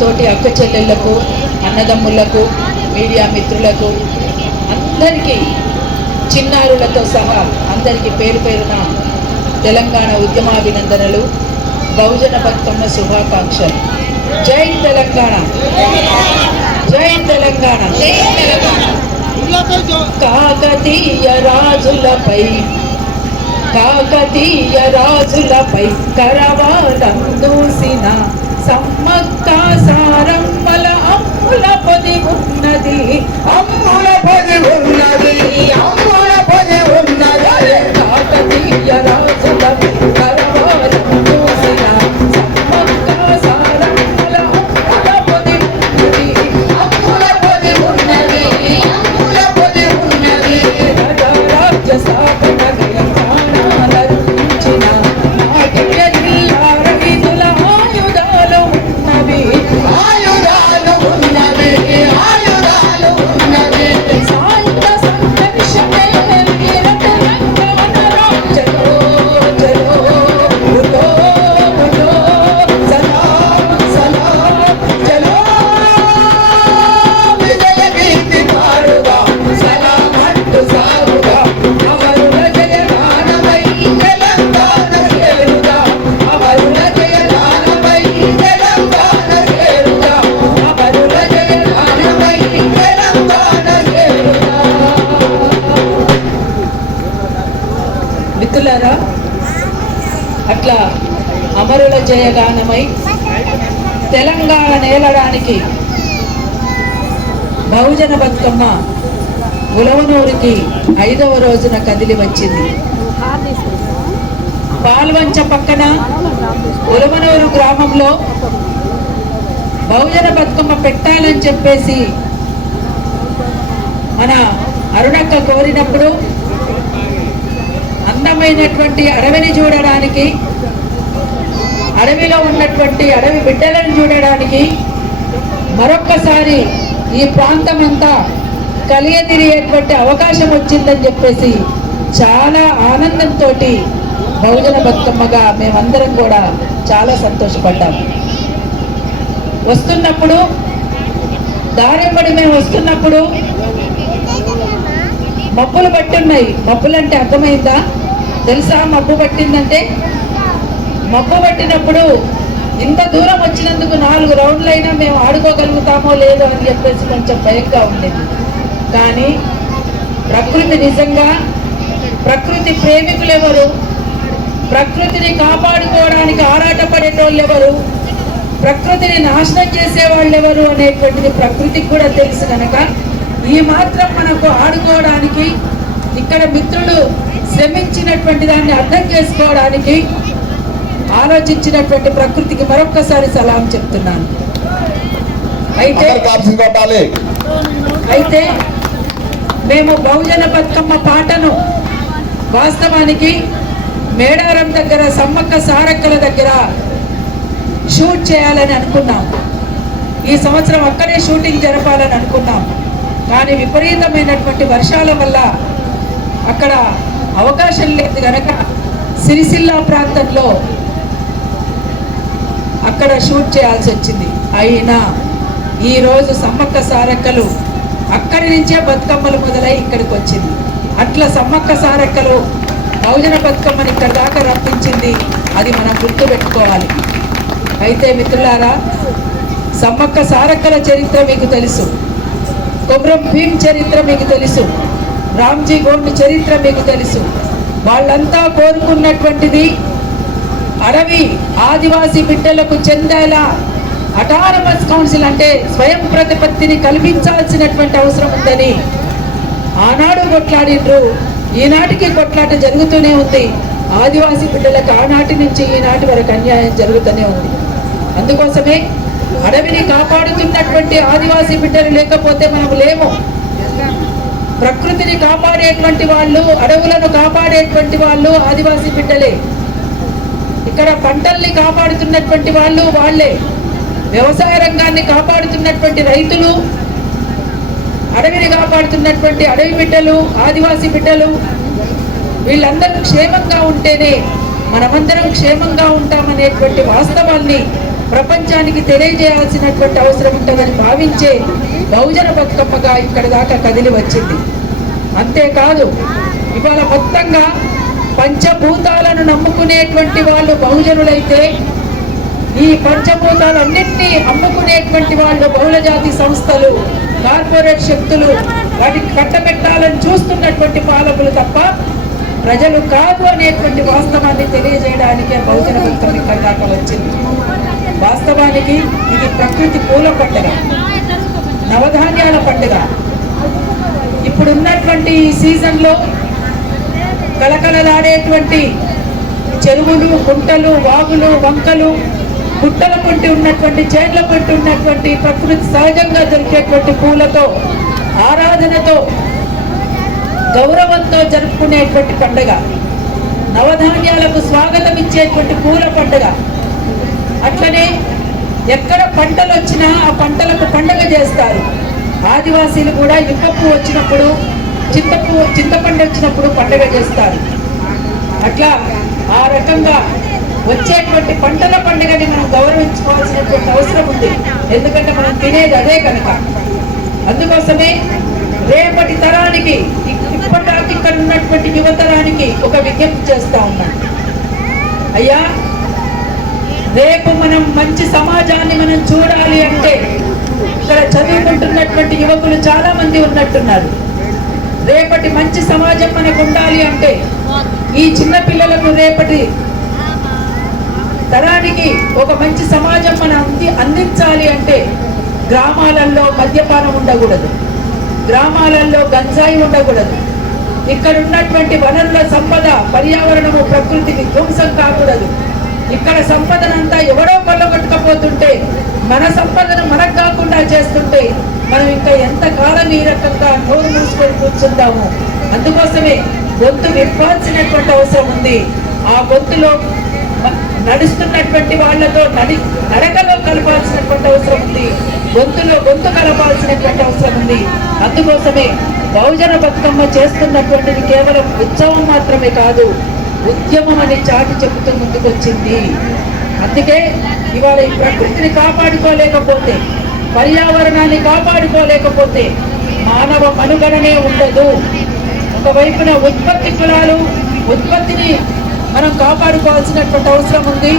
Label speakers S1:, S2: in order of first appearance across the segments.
S1: తోటి అక్క చెల్లెళ్ళకు అన్నదమ్ములకు మీడియా మిత్రులకు అందరికీ చిన్నారులతో సహా అందరికీ పేరు పేరున తెలంగాణ ఉద్యమాభినందనలు బహుజన బతుకమ్మ శుభాకాంక్షలు. జై తెలంగాణ! జై తెలంగాణ! కాకతీయ రాజులపై కాకతీయ రాజులపై కరవాలం దూసిన సమ్మక్క సారమ్మల అమ్ముల పది ఉన్నది
S2: అమ్ముల పది ఉన్నది అమ్ముల
S1: అట్లా అమరుల జయగానమై తెలంగాణ నేలడానికి బహుజన బతుకమ్మ ఉలవనూరికి ఐదవ రోజున కదిలి వచ్చింది. పాల్వంచ పక్కన ఉలవనూరు గ్రామంలో బహుజన బతుకమ్మ పెట్టాలని చెప్పేసి మన అరుణక్క కోరినప్పుడు అందమైనటువంటి అడవిని చూడడానికి అడవిలో ఉన్నటువంటి అడవి బిడ్డలను చూడడానికి మరొక్కసారి ఈ ప్రాంతం అంతా కలియతిరిగేటువంటి అవకాశం వచ్చిందని చెప్పేసి చాలా ఆనందంతో బహుజన బతుకమ్మగా మేమందరం కూడా చాలా సంతోషపడ్డాము వస్తున్నప్పుడు దారెంబడి మేము వస్తున్నప్పుడు మబ్బులు పట్టున్నాయి. మబ్బులు అంటే అర్థమైందా? తెలుసా మబ్బు పట్టిందంటే? మబ్బు పట్టినప్పుడు ఇంత దూరం వచ్చినందుకు నాలుగు రౌండ్లైనా మేము ఆడుకోగలుగుతామో లేదో అని చెప్పేసి కొంచెం భయంగా ఉండేది. కానీ ప్రకృతి నిజంగా ప్రకృతి ప్రేమికులు ఎవరు ప్రకృతిని కాపాడుకోవడానికి ఆరాటపడేటోళ్ళు ఎవరు ప్రకృతిని నాశనం చేసే వాళ్ళు ఎవరు అనేటువంటిది ప్రకృతికి కూడా తెలుసు కనుక ఈ మాత్రం మనకు ఆడుకోవడానికి ఇక్కడ మిత్రులు శ్రమించినటువంటి దాన్ని అర్థం చేసుకోవడానికి ఆలోచించినటువంటి ప్రకృతికి మరొక్కసారి సలాం చెప్తున్నాను. అయితే అయితే మేము బహుజన బతుకమ్మ పాటను వాస్తవానికి మేడారం దగ్గర సమ్మక్క సారక్కల దగ్గర షూట్ చేయాలని అనుకున్నాం. ఈ సంవత్సరం అక్కడే షూటింగ్ జరపాలని అనుకున్నాం. కానీ విపరీతమైనటువంటి వర్షాల వల్ల అక్కడ అవకాశం లేదు కనుక సిరిసిల్ల ప్రాంతంలో అక్కడ షూట్ చేయాల్సి వచ్చింది. అయినా ఈరోజు సమ్మక్క సారక్కలు అక్కడి నుంచే బతుకమ్మలు మొదలై ఇక్కడికి వచ్చింది. అట్లా సమ్మక్క సారక్కలు బహుజన బతుకమ్మని ఇక్కడ దాకా రప్పించింది. అది మనం గుర్తు పెట్టుకోవాలి అయితే మిత్రులారా సమ్మక్క సారక్కల చరిత్ర మీకు తెలుసు. కొమరం భీమ్ చరిత్ర మీకు తెలుసు. రామ్జీ గోండ్ చరిత్ర మీకు తెలుసు. వాళ్ళంతా కోరుకున్నటువంటిది అడవి ఆదివాసీ బిడ్డలకు చెందేలా అటానమస్ కౌన్సిల్ అంటే స్వయం ప్రతిపత్తిని కల్పించాల్సినటువంటి అవసరం ఉందని ఆనాడు కొట్లాడిండ్రు ఈనాటికి కొట్లాట జరుగుతూనే ఉంది. ఆదివాసీ బిడ్డలకు ఆనాటి నుంచి ఈనాటి వరకు అన్యాయం జరుగుతూనే ఉంది. అందుకోసమే అడవిని కాపాడుతున్నటువంటి ఆదివాసీ బిడ్డలు లేకపోతే మనము లేము. ప్రకృతిని కాపాడేటువంటి వాళ్ళు అడవులను కాపాడేటువంటి వాళ్ళు ఆదివాసీ బిడ్డలే. ఇక్కడ పంటల్ని కాపాడుతున్నటువంటి వాళ్ళు వాళ్ళే. వ్యవసాయ రంగాన్ని కాపాడుతున్నటువంటి రైతులు అడవిని కాపాడుతున్నటువంటి అడవి బిడ్డలు ఆదివాసీ బిడ్డలు వీళ్ళందరూ క్షేమంగా ఉంటేనే మనమందరం క్షేమంగా ఉంటామనేటువంటి వాస్తవాన్ని ప్రపంచానికి తెలియజేయాల్సినటువంటి అవసరం ఉంటుందని భావించే బహుజన బతుకమ్మగా ఇక్కడ దాకా కదిలి వచ్చింది. అంతేకాదు ఇవాళ మొత్తంగా పంచభూతాలను నమ్ముకునేటువంటి వాళ్ళు బహుజనులైతే ఈ పంచభూతాలన్నింటినీ అమ్ముకునేటువంటి వాళ్ళు బహుళ జాతి సంస్థలు కార్పొరేట్ శక్తులు వాటికి కట్టబెట్టాలని చూస్తున్నటువంటి పాలకులు తప్ప ప్రజలు కాదు అనేటువంటి వాస్తవాన్ని తెలియజేయడానికే బహుజన భక్తులు ఇక్కడ దాకా వచ్చింది. వాస్తవానికి ఇది ప్రకృతి పూల పండుగ నవధాన్యాల పండుగ. ఇప్పుడున్నటువంటి ఈ సీజన్లో కలకలలాడేటువంటి చెరువులు గుంటలు వాగులు వంకలు గుట్టల పొంటి ఉన్నటువంటి చేట్ల పొంటి ఉన్నటువంటి ప్రకృతి సహజంగా దొరికేటువంటి పూలతో ఆరాధనతో గౌరవంతో జరుపుకునేటువంటి పండుగ. నవధాన్యాలకు స్వాగతం ఇచ్చేటువంటి పూల పండుగ. అట్లనే ఎక్కడ పంటలు వచ్చినా ఆ పంటలకు పండగ చేస్తారు. ఆదివాసీలు కూడా ఇప్పప్పు వచ్చినప్పుడు చింతపు చింతపండు వచ్చినప్పుడు పండగ చేస్తారు. అట్లా ఆ రకంగా వచ్చేటువంటి పంటల పండుగని మనం గౌరవించుకోవాల్సినటువంటి అవసరం ఉంది. ఎందుకంటే మనం తినేది అదే కనుక. అందుకోసమే రేపటి తరానికి ఇప్పటికి ఇక్కడ ఉన్నటువంటి యువతరానికి ఒక విజ్ఞప్తి చేస్తా ఉన్నాను అయ్యా రేపు మనం మంచి సమాజాన్ని మనం చూడాలి అంటే ఇక్కడ చదువుకుంటున్నటువంటి యువకులు చాలా మంది ఉన్నట్టున్నారు. రేపటి మంచి సమాజం మనకు ఉండాలి అంటే ఈ చిన్న పిల్లలకు రేపటి తరానికి ఒక మంచి సమాజం మనం అంది అందించాలి అంటే గ్రామాలలో మద్యపానం ఉండకూడదు. గ్రామాలలో గంజాయి ఉండకూడదు. ఇక్కడ ఉన్నటువంటి వనరుల సంపద పర్యావరణము ప్రకృతి విధ్వంసం కాకూడదు. ఇక్కడ సంపదనంతా ఎవడో కొల్లగొట్టుకపోతుంటే మన సంపదను మనకు కాకుండా చేస్తుంటే మనం ఇంకా ఎంత కాలం ఈ రకంగా నోరు మూసుకొని కూర్చుందాము అందుకోసమే గొంతు విప్పాల్సినటువంటి అవసరం ఉంది. ఆ గొంతులో నడుస్తున్నటువంటి వాళ్ళతో నడి నడకలో కలపాల్సినటువంటి అవసరం ఉంది. గొంతులో గొంతు కలపాల్సినటువంటి అవసరం ఉంది. అందుకోసమే బహుజన బతుకమ్మ చేస్తున్నటువంటిది కేవలం ఉత్సవం మాత్రమే కాదు ఉద్యమం అనే చాటి చెబుతూ ముందుకొచ్చింది. అందుకే ఇవాళ ఈ ప్రకృతిని కాపాడుకోలేకపోతే పర్యావరణాన్ని కాపాడుకోలేకపోతే మానవ మనుగడనే ఉండదు. ఒకవైపున ఉత్పత్తి కులాలు ఉత్పత్తిని మనం కాపాడుకోవాల్సినటువంటి అవసరం ఉంది.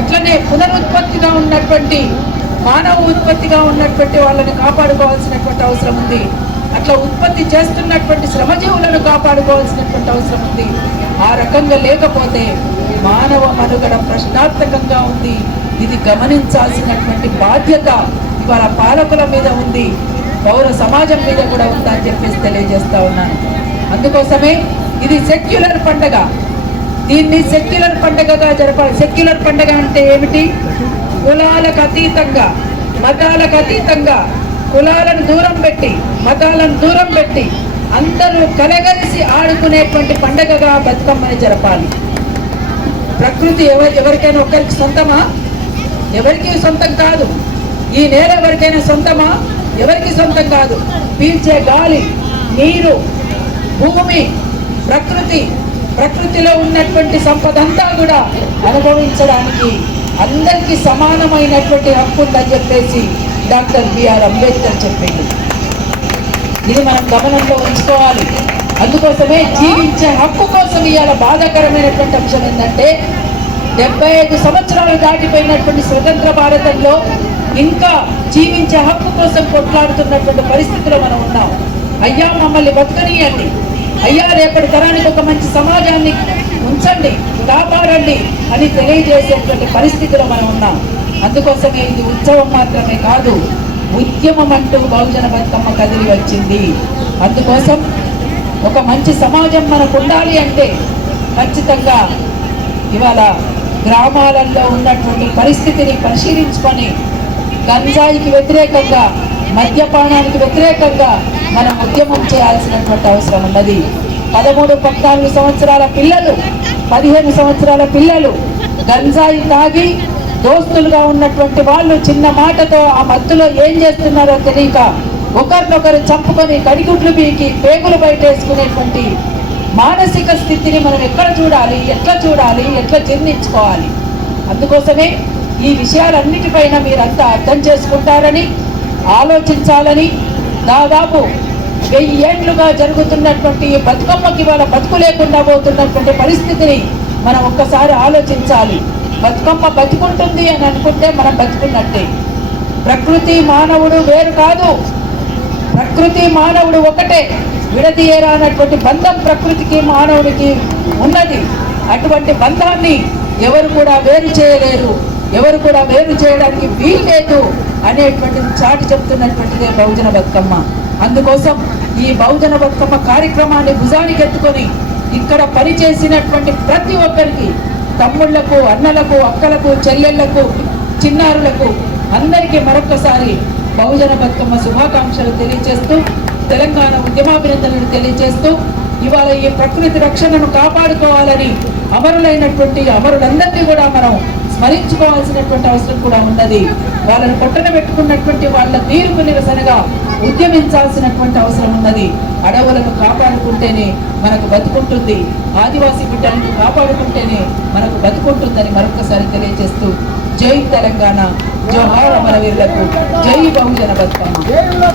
S1: అట్లనే పునరుత్పత్తిగా ఉన్నటువంటి మానవ ఉత్పత్తిగా ఉన్నటువంటి వాళ్ళని కాపాడుకోవాల్సినటువంటి అవసరం ఉంది. అట్లా ఉత్పత్తి చేస్తున్నటువంటి శ్రమజీవులను కాపాడుకోవాల్సినటువంటి అవసరం ఉంది. ఆ రకంగా లేకపోతే మానవ మనుగడ ప్రశ్నార్థకంగా ఉంది. ఇది గమనించాల్సినటువంటి బాధ్యత ఇవాళ పాలకుల మీద ఉంది. పౌర సమాజం మీద కూడా ఉందా అని చెప్పేసి తెలియజేస్తా ఉన్నాను. అందుకోసమే ఇది సెక్యులర్ పండగ. దీన్ని సెక్యులర్ పండగగా జరపాలి. సెక్యులర్ పండగ అంటే ఏమిటి? కులాలకు అతీతంగా మతాలకు అతీతంగా కులాలను దూరం పెట్టి మతాలను దూరం పెట్టి అందరూ కలగలిసి ఆడుకునేటువంటి పండగగా బతుకమ్మని జరపాలి. ప్రకృతి ఎవరి ఎవరికైనా ఒకరికి సొంతమా? ఎవరికి సొంతం కాదు. ఈ నేల ఎవరికైనా సొంతమా? ఎవరికి సొంతం కాదు. పీల్చే గాలి నీరు భూమి ప్రకృతి ప్రకృతిలో ఉన్నటువంటి సంపద అంతా కూడా అనుభవించడానికి అందరికీ సమానమైనటువంటి హక్కు ఉందని చెప్పేసి డాక్టర్ బిఆర్ అంబేద్కర్ చెప్పింది ఇది మనం గమనంలో ఉంచుకోవాలి. అందుకోసమే జీవించే హక్కు కోసం ఇవాళ బాధాకరమైనటువంటి అంశం ఏంటంటే డెబ్బై ఐదు సంవత్సరాలు దాటిపోయినటువంటి స్వతంత్ర భారతంలో ఇంకా జీవించే హక్కు కోసం కొట్లాడుతున్నటువంటి పరిస్థితిలో మనం ఉన్నాం. అయ్యా మమ్మల్ని బతకనీయండి. అయ్యా రేపటి తరానికి ఒక మంచి సమాజాన్ని ఉంచండి కాపాడండి అని తెలియజేసేటువంటి పరిస్థితిలో మనం ఉన్నాం. అందుకోసమే ఇది ఉత్సవం మాత్రమే కాదు. ఉద్యమం అంటూ బహుజన బతుకమ్మ కదిలి వచ్చింది. అందుకోసం ఒక మంచి సమాజం మనకు ఉండాలి అంటే ఖచ్చితంగా ఇవాళ గ్రామాలలో ఉన్నటువంటి పరిస్థితిని పరిశీలించుకొని గంజాయికి వ్యతిరేకంగా మద్యపానానికి వ్యతిరేకంగా మనం ఉద్యమం చేయాల్సినటువంటి అవసరం ఉన్నది. పదమూడు పద్నాలుగు సంవత్సరాల పిల్లలు పదిహేను సంవత్సరాల పిల్లలు గంజాయి తాగి దోస్తులుగా ఉన్నటువంటి వాళ్ళు చిన్న మాటతో ఆ మత్తులో ఏం చేస్తున్నారో తెలియక ఒకరినొకరు చంపుకొని కడిగుడ్లు పీకి పేగులు బయటేసుకునేటువంటి మానసిక స్థితిని మనం ఎక్కడ చూడాలి ఎట్లా చూడాలి ఎట్లా జీర్ణించుకోవాలి? అందుకోసమే ఈ విషయాలన్నిటిపైన మీరంతా అర్థం చేసుకుంటారని ఆలోచించాలని దాదాపు వెయ్యి ఏండ్లుగా జరుగుతున్నటువంటి బతుకమ్మకి వాళ్ళ బతుకు లేకుండా పోతున్నటువంటి పరిస్థితిని మనం ఒక్కసారి ఆలోచించాలి. బతుకమ్మ బతుకుంటుంది అని అనుకుంటే మనం బతుకున్నట్టే. ప్రకృతి మానవుడు వేరు కాదు. ప్రకృతి మానవుడు ఒకటే. విడదీయరా అన్నటువంటి బంధం ప్రకృతికి మానవుడికి ఉన్నది. అటువంటి బంధాన్ని ఎవరు కూడా వేరు చేయలేరు. ఎవరు కూడా వేరు చేయడానికి వీల్లేదు అనేటువంటిది చాటి చెప్తున్నటువంటిదే బహుజన బతుకమ్మ. అందుకోసం ఈ బహుజన బతుకమ్మ కార్యక్రమాన్ని భుజానికి ఎత్తుకొని ఇక్కడ పనిచేసినటువంటి ప్రతి ఒక్కరికి తమ్ముళ్ళకు అన్నలకు అక్కలకు చెల్లెళ్ళకు చిన్నారులకు అందరికీ మరొకసారి బహుజన బతుకమ్మ శుభాకాంక్షలు తెలియజేస్తూ తెలంగాణ ఉద్యమాభినందనలు తెలియజేస్తూ ఇవాళ ఈ ప్రకృతి రక్షణను కాపాడుకోవాలని అమరులైనటువంటి అమరులందరినీ కూడా మనం స్మరించుకోవాల్సినటువంటి అవసరం కూడా ఉన్నది. వాళ్ళని పొట్టన పెట్టుకున్నటువంటి వాళ్ళ తీర్పు నిరసనగా ఉద్యమించాల్సినటువంటి అవసరం ఉన్నది. అడవులను కాపాడుకుంటేనే మనకు బతుకుంటుంది. ఆదివాసీ బిడ్డలను కాపాడుకుంటేనే మనకు బతుకుంటుందని మరొకసారి తెలియజేస్తూ జై తెలంగాణ. జోహార్ అమరవీరులకు జై బహుజన బతుకమ్మ.